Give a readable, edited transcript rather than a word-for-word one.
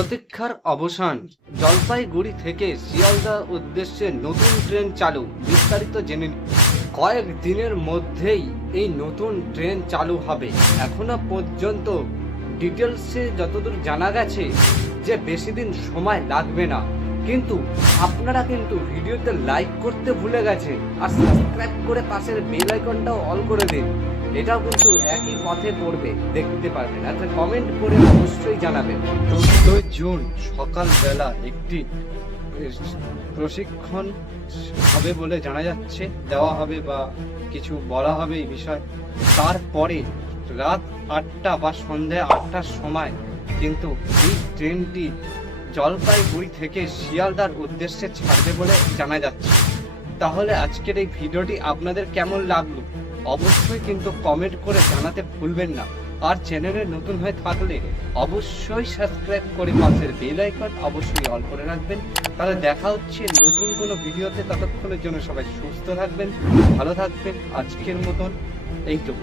প্রতীক্ষার অবসান। জলপাইগুড়ি থেকে শিয়ালদা উদ্দেশ্যে নতুন ট্রেন চালু, বিস্তারিত জেনে নিন। কয়েক দিনের মধ্যেই এই নতুন ট্রেন চালু হবে। এখনো পর্যন্ত ডিটেলসে যতদূর জানা গেছে যে বেশি দিন সময় লাগবে না, কিন্তু আপনারা কিন্তু ভিডিওতে লাইক করতে ভুলে গেছেন আর সাবস্ক্রাইব করে পাশের বেল আইকনটাও অল করে দিন। এটাও কিন্তু একই পথে পড়বে, দেখতে পারবেন। আচ্ছা, কমেন্ট করে অবশ্যই জানাবেন। 14 জুন সকালবেলা একটি প্রশিক্ষণ হবে বলে জানা যাচ্ছে, দেওয়া হবে বা কিছু বলা হবে এই বিষয়। তারপরে রাত 8টা বা সন্ধ্যা 8টার সময় কিন্তু এই ট্রেনটি জলপাইগুড়ি থেকে শিয়ালদার উদ্দেশ্যে ছাড়বে বলে জানা যাচ্ছে। তাহলে আজকের এই ভিডিওটি আপনাদের কেমন লাগলো অবশ্যই কিন্তু কমেন্ট করে জানাতে ভুলবেন না। আর চ্যানেলে নতুন হয়ে থাকলে অবশ্যই সাবস্ক্রাইব করে পাশের বেল আইকন অবশ্যই অল করে রাখবেন। তাহলে দেখা হচ্ছে নতুন কোনো ভিডিওতে। ততক্ষণের জন্য সবাই সুস্থ থাকবেন, ভালো থাকবেন। আজকের মতন এইটুকু।